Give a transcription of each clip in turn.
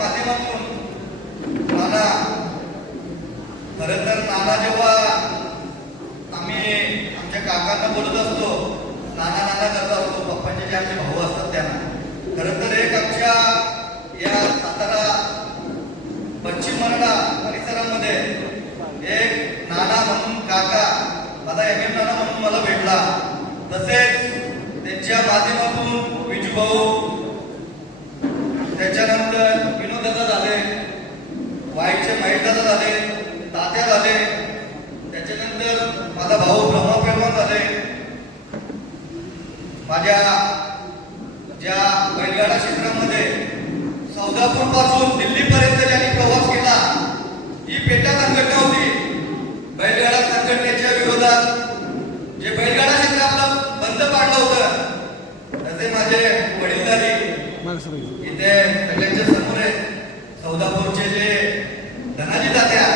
माध्यमातून नाना, खरं तर नाना जेव्हा आम्ही आमच्या काकांना बोलत असतो, नाना नाना करत असतो, पप्पांचे जे आमचे भाऊ असतात त्यांना, खरं तर एक आमच्या या सातारा पश्चिम मराठा परिसरामध्ये एक नाना म्हणून काका, माझा MM नाना म्हणून मला भेटला. तसेच त्यांच्या माध्यमातून विजू भाऊ, त्याच्यानंतर विनोद दादा झाले, वाईचे महेश दादा झाले, तात्या झाले, त्याच्यानंतर माझा भाऊ ब्रह्मा पेलवान झाले. माझ्या ज्या बैलगाडा क्षेत्रामध्ये सौदापूर पासून दिल्लीपर्यंत ज्यांनी प्रवास केला, ही पेटा संघटना होती. बैलगाडा संघटनेच्या विरोधात जे बैलगाडा क्षेत्र आपलं बंद पाडलं होतं, तसे माझे वडीलधारी इथे सगळ्यांच्या समोर आहे. सौदापूरचे जे धनाजी तात्या,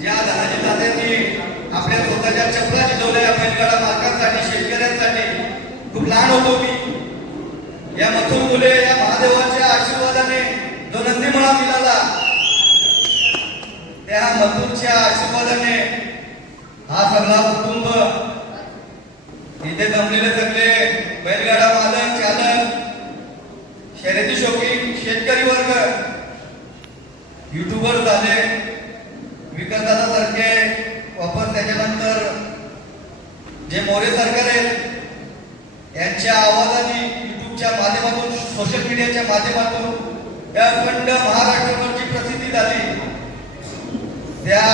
ज्या धनाजी तात्यांनी आपल्या स्वतःच्या चपला जिजवल्या बैलगाडा मालकांसाठी, शेतकऱ्यांसाठी. खूप लहान होतो मी, या मथुर मुले, या महादेवाच्या आशीर्वादाने जो नंदीमळा मिळाला, त्या मथुरच्या आशीर्वादाने हा सगळा कुटुंब इथे जमलेले सगळे बैलगाडा मालक, चालक, शर्यती शौकीन, शेतकरी वर्ग, युट्यूबर झाले, विकासदादा सारखे वापर, त्याच्यानंतर जे मोरे सरकार आहेत यांच्या आवाजाने युट्यूबच्या माध्यमातून, सोशल मीडियाच्या माध्यमातून या अखंड महाराष्ट्रावरची प्रसिद्धी झाली. त्या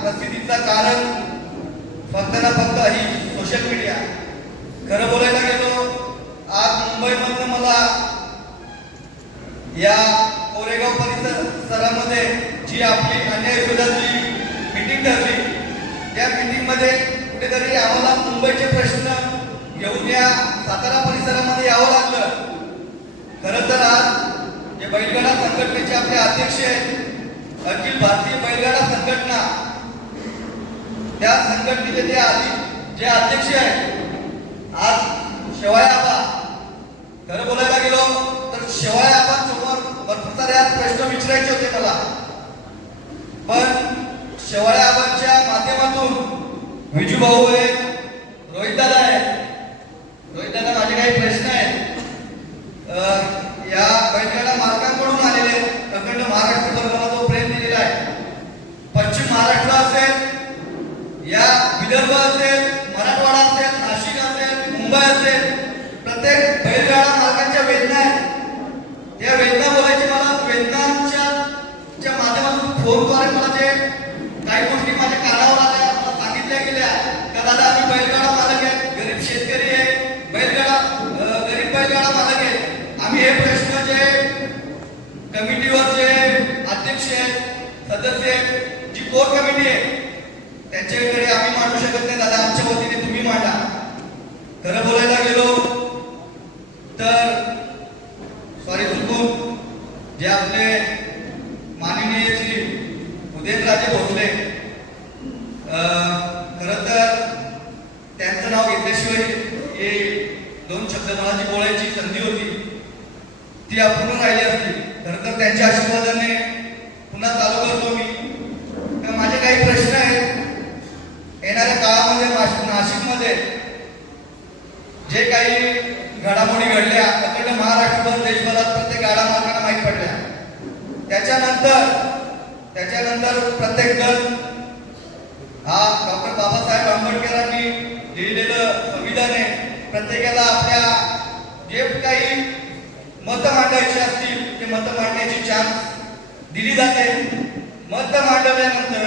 प्रसिद्धीचं कारण फक्त ना फक्त ही सोशल मीडिया. खरं बोलायला गेलो, आज मुंबईमधनं मला या कोरेगाव परिसरामध्ये जी आपली अन्याय विरोधाची मीटिंग ठरली, त्या मीटिंग मध्ये कुठेतरी आम्हाला मुंबईचे प्रश्न घेऊन या सातारा परिसरामध्ये यावं लागलं. खरं तर आज जे बैलगाडा संघटनेचे आपले अध्यक्ष आहेत, अखिल भारतीय बैलगाडा संघटना, त्या संघटनेचे जे अध्यक्ष आहेत आज शेवाळे आबा. खरं बोलायला गेलो तर शेवाळे आबांसमोर भरपूर सारे आज प्रश्न विचारायचे होते मला, पण शेवाळे आबांच्या माध्यमातून विजू भाऊ आहे, रोहित दादा आहे. रोहित दादा, माझे काही प्रश्न आहेत या बैलगाडा मालकांकडून आलेले, अखंड महाराष्ट्रभर मला जो प्रेम दिलेला आहे, पश्चिम महाराष्ट्र असेल, या विदर्भ असेल, मराठवाडा असेल, नाशिक असेल, मुंबई असेल, प्रत्येक बैलगाडा मालकांच्या वेदना आहेत. त्या वेदना बोलायची, मला वेदनांच्या माध्यमातून फोनद्वारे मला जे काही गोष्टी माझ्या कानावर आल्या, मला सांगितल्या गेल्या का दादा आम्ही बैलगाडा मालक आहेत, गरीब शेतकरी आहे, गरीब बैलगाडा मालक आहेत. आम्ही हे प्रश्न जे कमिटीवर जे अध्यक्ष आहेत, सदस्य आहेत, जी कोर कमिटी आहे, त्यांच्याकडे आम्ही मांडू शकत नाही दादा, आमच्या वतीने तुम्ही मांडा. खरं बोलायला गेलो तर सॉरी चुकून जे आपले माननीय श्री उदयनराजे भोसले, खरं तर त्यांचं नाव घेतल्याशिवाय हे दोन शब्द मला जी बोलायची संधी होती ती अपूर्ण राहिली असती. खरं तर त्यांच्या आशीर्वादाने पुन्हा चालू करतो मी. तर माझे काही प्रश्न आहेत. येणाऱ्या काळामध्ये नाशिकमध्ये जे काही घडामोडी घडल्या, अखंड महाराष्ट्रभर, देशभरात प्रत्येक गाडा मालकांना माहीत पडल्या, त्याच्यानंतर प्रत्येक जण हा डॉक्टर बाबासाहेब आंबेडकरांनी लिहिलेलं संविधान आहे, प्रत्येकाला आपल्या जे काही मत मांडायची असतील ते मत मांडण्याची चान्स दिली जाते. मत मांडल्यानंतर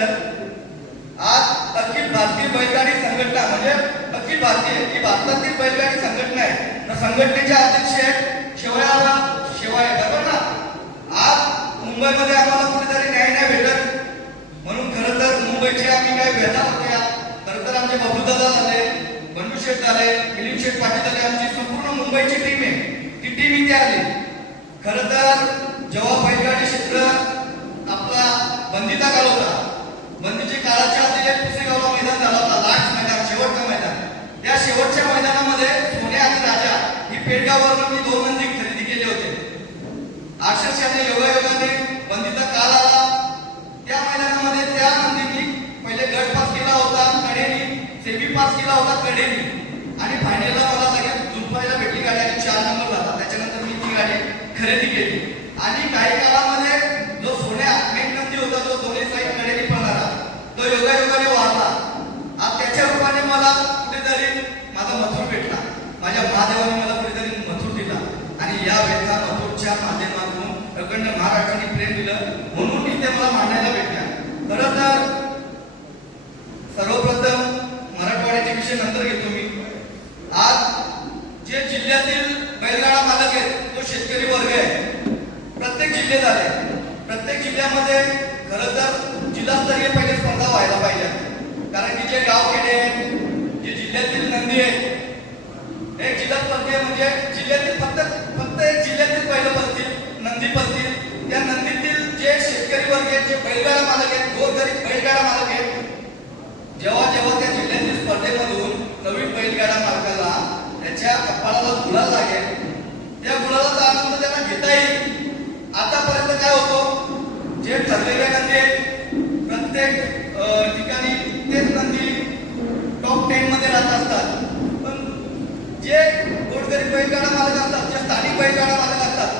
आज अखिल भारतीय बैलगाडी संघटना, म्हणजे अखिल भारतीय ही भारतातील बैलगाडी संघटना आहे, संघटनेचे अध्यक्ष आहेत शेवाळे, बरोबर ना. आज मुंबईमध्ये आम्हाला कुठेतरी न्याय नाही भेटत, म्हणून खरं तर मुंबईचे आम्ही काही व्यथा होत्या. खरं तर आमचे बबलूदादा झाले, बंडू शेठ झाले, मिलिंद शेठ पाटील झाले, आमची संपूर्ण मुंबईची टीम आहे, ती टीम इथे आली. खरं तर जेव्हा बैलगाडी क्षेत्र आपला बंदीचा काळ होता, बंदीच्या काळाच्या आधी एक पुसेगावला मैदान झाला होता, लास्ट मैदान, शेवटचं मैदान. त्या शेवटच्या मैदानामध्ये सोने आणि राजा ही पेडगाववरून मी 2 नंदी खरेदी केले होते. अक्षरशः योगायोगाने पास केला होता कडेने आणि फायनलला मला लगेच झुंपायला भेटली गाडी आणि 4 नंबर झाला. त्याच्यानंतर मी ती गाडी खरेदी केली आणि काही काळामध्ये जो सोन्या मेन नंदी होता तो दोन्ही साईड कडेने पळणारा तो योगायोगाने वारला. आज त्याच्या रूपाने मला कुठेतरी माझा मथुर भेटला. माझ्या महादेवाने मला कुठेतरी मथुर दिला आणि या वेळेला मथुरच्या माध्यमातून अखंड महाराष्ट्राने प्रेम दिलं म्हणून इथे मला मांडायला भेटल्या. खरं तर सर्वप्रथम मराठवाड्याचे विषय नंतर घेतो मी. आज जे जिल्ह्यातील बैलगाडा मालक आहेत तो शेतकरी वर्ग आहे. प्रत्येक जिल्ह्यात आले. प्रत्येक जिल्ह्यामध्ये खरं तर जिल्हास्तरीय पहिले स्पर्धा व्हायला पाहिजे. कारण की जे गावखेडे आहेत, जे जिल्ह्यातील नंदी आहेत, एक जिल्हा स्पर्धे म्हणजे जिल्ह्यातील फक्त एक जिल्ह्यातील पहिलं पळतील, नंदी पळतील. त्या नंदीतील जे शेतकरी वर्ग आहेत, जे बैलगाडा मालक आहेत, गोरगरीब बैलगाडा मालक आहेत, जेव्हा जेव्हा त्या जिल्ह्यातील स्पर्धेमधून नवीन बैलगाडा मालकाला त्याच्या कपाळाला गुलाल लागेल, त्या गुलालाचा आनंद त्यांना घेता येईल. आतापर्यंत काय होतो, जे ठरलेले नंदी प्रत्येक ठिकाणी तेच नंदी टॉप 10 मध्ये राहत असतात. पण जे गोरगरीब बैलगाडा मालक असतात, जे स्थानिक बैलगाडा मालक असतात,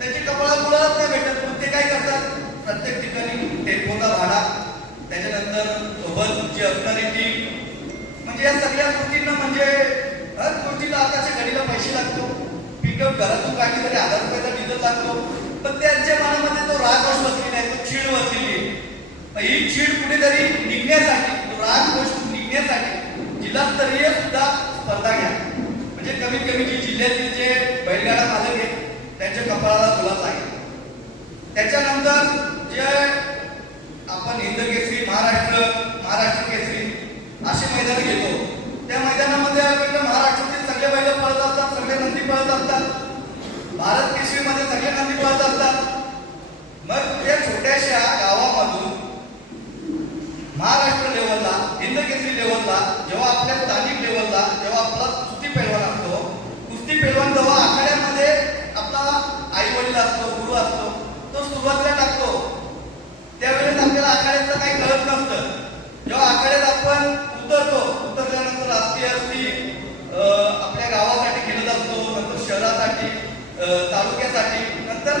त्याची कपाळाला गुलालच नाही भेटत. मग ते काय करतात, प्रत्येक ठिकाणी टेम्पोला भाडा, त्याच्यानंतर सोबत जी असणारी टीम, म्हणजे या सगळ्या गोष्टींना म्हणजे हर गोष्टीला आताच्या घडीला पैसे लागतो. पिकअप घरातून काढली तरी 1000 रुपयाचा डिझेल लागतो. पण त्यांच्या मनामध्ये तो राग बसलेला आहे, तो चीड बसलेली आहे. ही चीड कुठेतरी निघण्यासाठी, तो राग निघण्यासाठी जिल्हास्तरीय सुद्धा स्पर्धा घ्या. म्हणजे कमीत कमी जी जिल्ह्यातील जे बैलगाडा मालक आहेत त्यांच्या कपाळाला गुलाल लागेल. त्याच्यानंतर जे आपण हिंद केसरी, महाराष्ट्र केसरी असे मैदान घेतो. त्या मैदानामध्ये महाराष्ट्रातील सगळे बैल पळत असतात, सगळे नंदी पळत असतात. भारत केसरी मध्ये सगळे नंदी पळत असतात. मग त्या छोट्याशा गावामधून महाराष्ट्र लेवलला, हिंद केसरी लेवलला, जेव्हा आपल्या स्थानिक लेवलला जेव्हा आपला कुस्ती पैलवान असतो, कुस्ती पैलवान जेव्हा आखाड्यामध्ये आपला आई वडील असतो, गुरु असतो, तो सुरुवातीला टाकतो, त्यावेळेस आपल्याला आखाड्याचं काही कळत नसतं. जेव्हा आखाड्यात आपण उतरल्यानंतर राष्ट्रीय असती आपल्या गावासाठी खेळत असतो, नंतर शहरासाठी, तालुक्यासाठी, नंतर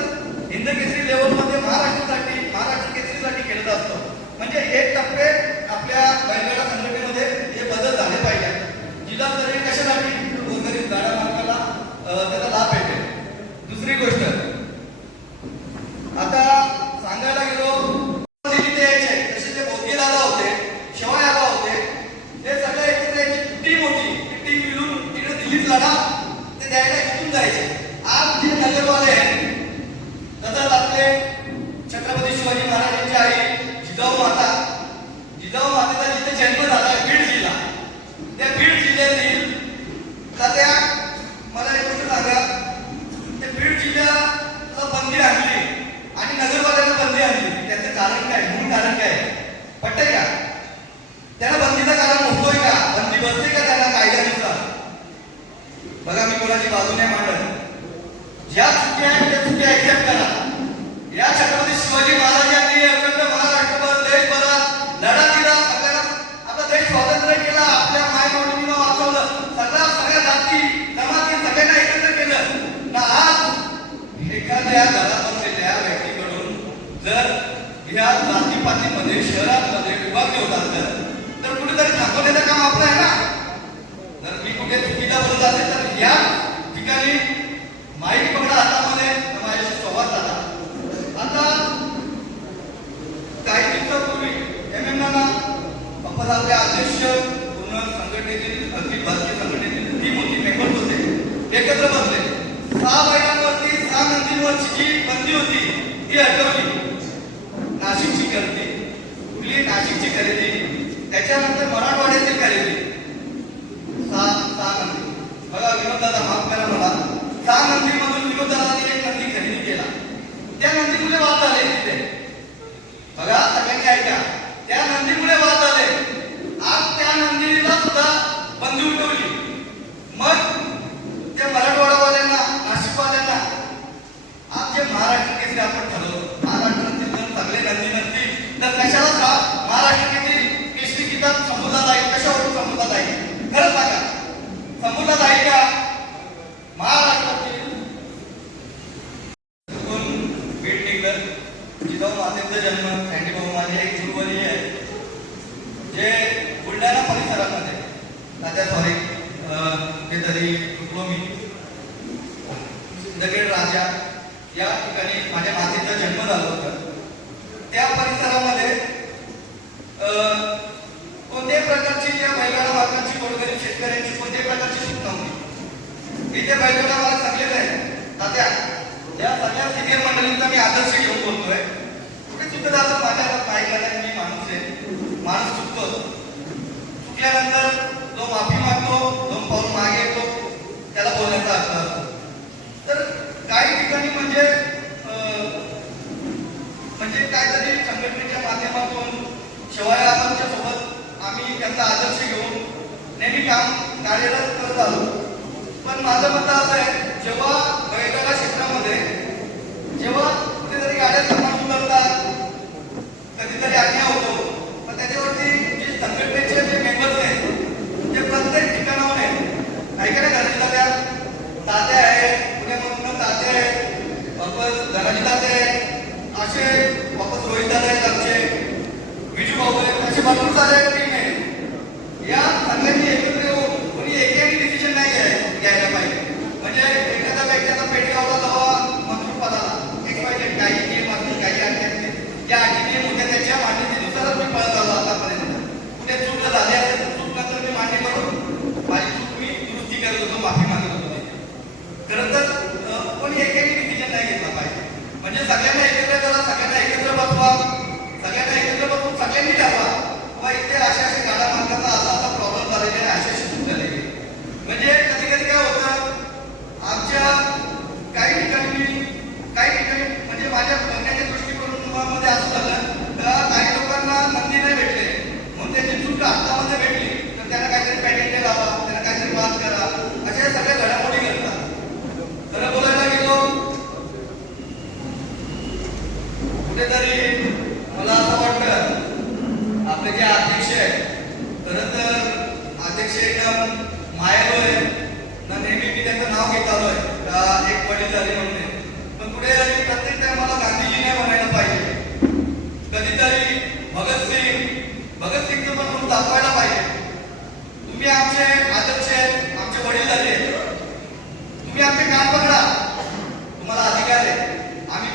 हिंद केसरी लेवलमध्ये महाराष्ट्र केसरीसाठी खेळत असतो. म्हणजे एक टप्पे आपल्या बैलगाडा संघटनेमध्ये हे बदल झाले पाहिजे. जिल्हास्तरीय कशासाठी, गोरगरीब गाडा मालकाला त्याचा लाभ भेटेल. दुसरी गोष्ट, आता सांगायला गेलो यायचे तसे ते भोगे दादा होते, शेवाळे आबा होते, ते सगळे एकत्र यायची टीम होती. ती टीम मिळून तिकडे दिल्लीत लढा ते द्यायला इथून जायचे. आज जे नगरवाले आहेत, तसंच आपले छत्रपती शिवाजी महाराजांची आई जिजाऊ मातेचा जिथे जन्म झाला बीड जिल्हा, त्या बीड जिल्ह्यातील त्या मला एक गोष्ट सांगा, त्या बीड जिल्ह्याला बंदी आणली आणि नगरवाल्यांना बंदी आणली. त्याचं कारण काय, मूळ कारण काय पटतंय का? त्याला बंदीचं कारण होतोय का, बंदी बसते का त्याला कायद्यानुसार? बघा, मी कोणाची बाजू नाही मांडत. ज्या चुक्या आहेत त्या चुक्या एक्सेप्ट करा. या छत्रपती शिवाजी महाराजांनी अखंड महाराष्ट्रभर देशभरात लढा दिला, सगळ्यांना आपला देश स्वातंत्र्य केला, आपल्या मायबोलीनं वाचवलं, सगळ्या जाती जमाती सगळ्यांना एकत्र केलं ना. आज एखाद्या घरात बसलेल्या व्यक्तीकडून जर या जातीपातीमध्ये शहरांमध्ये विभागले होत असेल तर कुठेतरी थांबवण्याचं काम आपलं आहे ना. जर मी कुठे चुकीचा बोलत असेल तर या ठिकाणी माईक पकडा हातामध्ये, माझ्याशी संवाद झाला. आता काही दिवसापूर्वी MMA आपल्या अध्यक्ष पूर्ण संघटनेतील, अखिल भारतीय संघटनेतील टीम होती, मेंबर्स होते, एकत्र बसले. 6 बैलांवरती 6 नंदींवरची जी बंदी होती ती हटवली. नाशिकची खरेदी, कुठली नाशिकची खरेदी, त्याच्यानंतर मराठवाड्यातील खरेदी, 6 नंदी. बघा, विनोददादा माफ करा मला, 6 नंदीमधून विनोददादाने एक नंदी खरेदी केला. त्या नंदीमुळे वाद झाले तिथे. बघा, सगळ्यांनी ऐका, त्या नंदीमुळे वाद झाले. आज त्या नंदीला सुद्धा बंदी उठवली. मग त्या मराठवाडावाल्यांना, नाशिकवाल्यांना आज जे महाराष्ट्र केसरी आपण ठरवलं, महाराष्ट्रातील जर चांगले नंदी नसतील तर कशाला महाराष्ट्र केसरी किताब संबोधला जाईल, कशावरून संबोधला जाईल? खरं सांगा, समोरला जाईल का? महाराष्ट्रातील बीड निघलं जिजाऊ मातेचा जन्म सँडीभाऊ माझे एक गुरुवर्य आहे, जे बुलढाणा परिसरामध्ये तात्या सॉरी कुठेतरी चुकलो मी, दगड राजा या ठिकाणी माझ्या मातेचा जन्म झाला होता. त्या परिसरामध्ये कोणत्याही प्रकारची त्या बैलगाडा मालकांची, गोरगरीब शेतकऱ्यांची कोणत्याही प्रकारची चूक नव्हती. इथे बैलगाडा मला सांगलेलं आहे तात्या, या सगळ्या सिनियर मंडळींचा मी आदर्श घेऊन बोलतोय. कुठे चुकत असं माझ्या काय करायला मी माणूस आहे, माणूस चुकतो. चुकल्यानंतर जो माफी मागतो, जो पाऊल मागे येतो, त्याला बोलण्याचा अर्थ असतो. तर काही ठिकाणी म्हणजे काहीतरी संघटनेच्या माध्यमातून शिवाय आबांच्या सोबत आम्ही त्यांचा आदर्श घेऊन नेहमी काम कार्यरत करत आलो. पण माझं मत असं आहे, जेव्हा बैलगाडा क्षेत्रामध्ये जेव्हा कुठेतरी गाड्या समाज उतरतात, कधीतरी अन्याय होतो, पण त्याच्यावरती जे संघटनेचे जे मेंबर्स आहेत ते प्रत्येक ठिकाणावर आहेत. काही काही घराची तात्या आहे, पुण्यामधून तात्या आहे, वापस धनाजी तात्या आहे, असे वापस रोहित दादा आहेत, आमचे विजू भाऊ आहेत, असे भरपूर सारे टीम आहे. या सगळ्यांनी एकत्र येऊन कोणी एकाने डिसिजन नाही घ्यायला पाहिजे. म्हणजे एखादा व्यक्ती आता पेटगावला जावा मंत्री पदाला एक पाहिजे, काही नियम असतील, काही अटी असतील, ज्या अटी नियम होत्या त्याच्या मान्यतेनुसारच मी पळत आलो आतापर्यंत. कुठे चूक झाली असेल तर चूक नंतर मी मान्य करून माझी चूक मी दुरुस्ती करत होतो, माफी मागत होतो. खरं तर कोणी एकाने डिसिजन नाही घेतला पाहिजे. म्हणजे सगळ्यांना एकत्र करा, सगळ्यांना एकत्र बसवा, सगळ्यांना एकत्र बसून सगळ्यांनी ठरवा किंवा इथे अशा गाडा मालकाचा असा प्रॉब्लेम झालेला आहे, अशी चूक झालेली. म्हणजे कधी कधी काय होतं, आमच्या काही ठिकाणी म्हणजे माझ्या बघण्याच्या दृष्टिकोनामध्ये असं झालं का काही लोकांना नंदी नाही भेटले म्हणून त्यांची चूक हातामध्ये भेटली तर त्यांना काहीतरी पॅकेट लावा, त्यांना काहीतरी पास करा, अशा सगळ्या घडामोडी करतात. खरं बोलायला गेलो कुठेतरी मला असं वाटतं आपले जे अध्यक्ष आहेत, खरं तर अध्यक्ष एकदम मायाळू आहे ना, नेहमी मी त्यांचं नाव घेत आलोय का एक वडील झाले म्हणून. पण कुठेतरी प्रत्येक टायमाला गांधीजी नाही म्हणायला पाहिजे, कधीतरी भगतसिंगचं पण म्हणून दाखवायला पाहिजे. तुम्ही आमचे आदर्श आहेत, आमचे वडील झाले, तुम्ही आमचे कान पकडा, तुम्हाला अधिकार आहे. आम्ही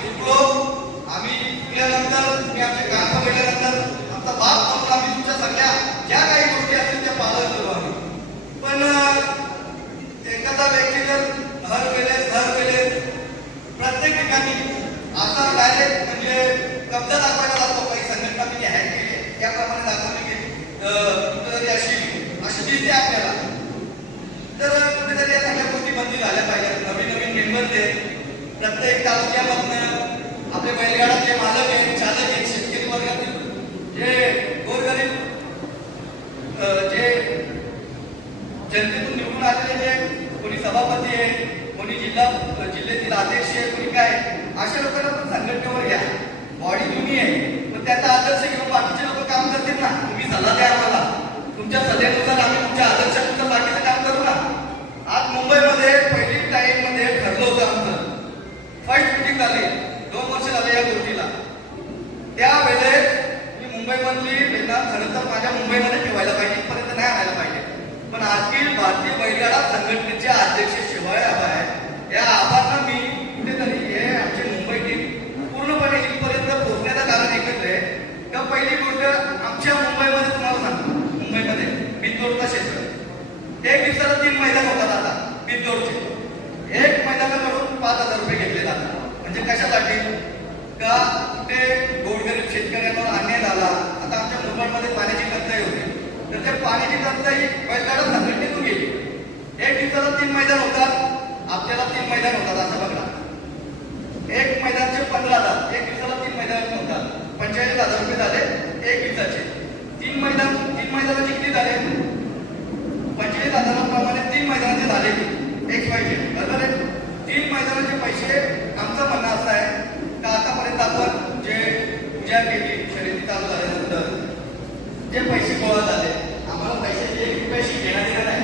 चुकल्यानंतर तुम्ही आमचे कान पकडल्यानंतर आमचा बाप म्हणून आम्ही तुमच्या सगळ्या ज्या काही गोष्टी असतील त्या पालन करू आम्ही. पण एखादा व्यक्ती जर हर वेळेस प्रत्येक ठिकाणी असा डायरेक्ट म्हणजे कब्जा दाखवायला लागतो, काही संघटना मी हॅक केली याप्रमाणे दाखवली की अशी दिसते आपल्याला. तर कुठेतरी या सगळ्या गोष्टी बंदी झाल्या पाहिजेत. नवीन मेंबर ते प्रत्येक तालुक्यामधनं आपले बैलगाडाचे मालक आहेत, चालक आहेत, शेतकरी वर्गातील जे गोरगरीब जे जनतेतून निवडून आलेले जे कोणी सभापती आहे, कोणी जिल्ह्यातील अध्यक्ष आहे, कोणी काय, अशा लोकांना पण संघटनेवर घ्या. बॉडी तुम्ही आहे पण त्याचा आदर्श घेऊन बाकीचे लोक काम करतील ना. तुम्ही सल्ला द्या आम्हाला, तुमच्या सल्ल्यानुसार आम्ही तुमच्या आदर्शानुसार बाकीचं काम करू ना. आज मुंबईमध्ये पहिली टाइम मध्ये ठरलं होतं आमचं, फर्स्ट मिटिंग झाली, 2 वर्ष झाले या गोष्टीला. त्यावेळेस मी मुंबईमधली वेदना खरं तर माझ्या मुंबईमध्ये ठेवायला पाहिजे, इथपर्यंत नाही आणायला पाहिजे. पण अखिल भारतीय बैलगाडा संघटनेचे अध्यक्ष शिवाय आबा आहे, या आबांना मी कुठेतरी हे आमची मुंबई टीम पूर्णपणे इथपर्यंत पोहोचण्याचं कारण एकच आहे का पहिली गोष्ट आमच्या मुंबईमध्ये तुम्हाला सांगतो, मुंबईमध्ये बिंदोडचा क्षेत्र एक दिवसाला 3 मैदान होतात. आता बिंदोडचे एक मैदानाकडून 5,000 रुपये घेतले जातात. म्हणजे कशासाठी का ते गोरगरीब शेतकऱ्यांवर अन्याय झाला. आता आमच्या मुंबईमध्ये पाण्याची टंचाई होती, तर त्या पाण्याची टंचाई बैलगाडा संघटनेतून गेली. एक दिवसाला 3 मैदान होतात, आपल्याला 3 मैदान होतात असं बघा. एक मैदानचे 15,000, एक दिवसाला 3 मैदान होतात, 45,000 रुपये झाले एक दिवसाचे. 3 मैदानाचे किती झाले? 45,000 प्रमाणे 3 मैदानाचे झाले XYZ, बरोबर आहे. 3 मैदानाचे पैसे आमचं म्हणणं असं आहे का आतापर्यंत आपण जे पूजा केली, शर्यती चालू झाल्यानंतर जे पैसे गोळा झाले, आम्हाला पैशाची 1 रुपयाशी घेणं देणं नाही.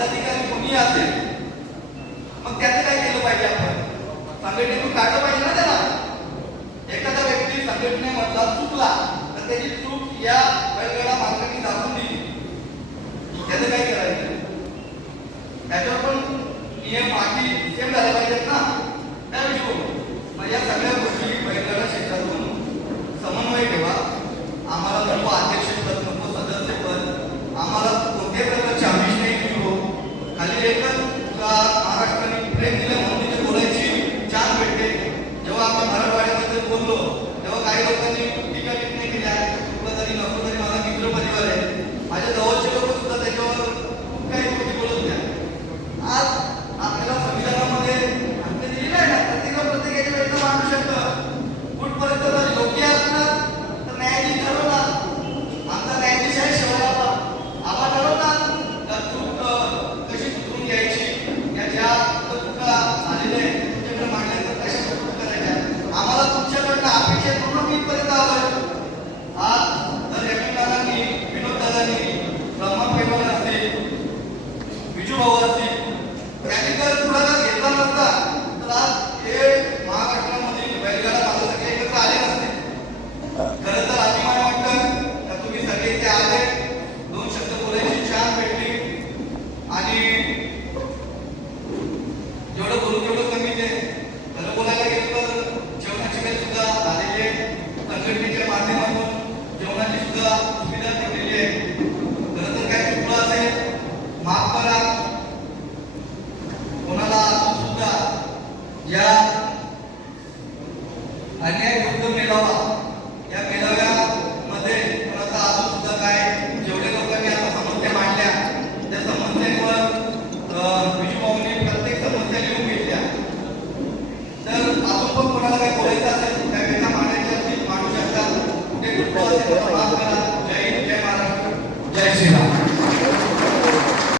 पदाधिकारी कोणी असेल, मग त्याचं काय केलं पाहिजे? आपण संघटनेतून काढलं पाहिजे ना त्याला. एखादा व्यक्ती संघटनेमधला चुकला तर त्याची चूक या बैलगाडा मालकांनी दाखवून दिली, त्याचं काय करायचं? त्याच्यावर पण नियम अटी सेम झाले पाहिजेत ना. त्या हिशोबाने या सगळ्या गोष्टी बैलगाडा क्षेत्रातून समन्वय ठेवा. आम्हाला नको अध्यक्षपद, नको सदस्यपद, आम्हाला कोणत्याही प्रकारचे आमिष नाही. खाली एकच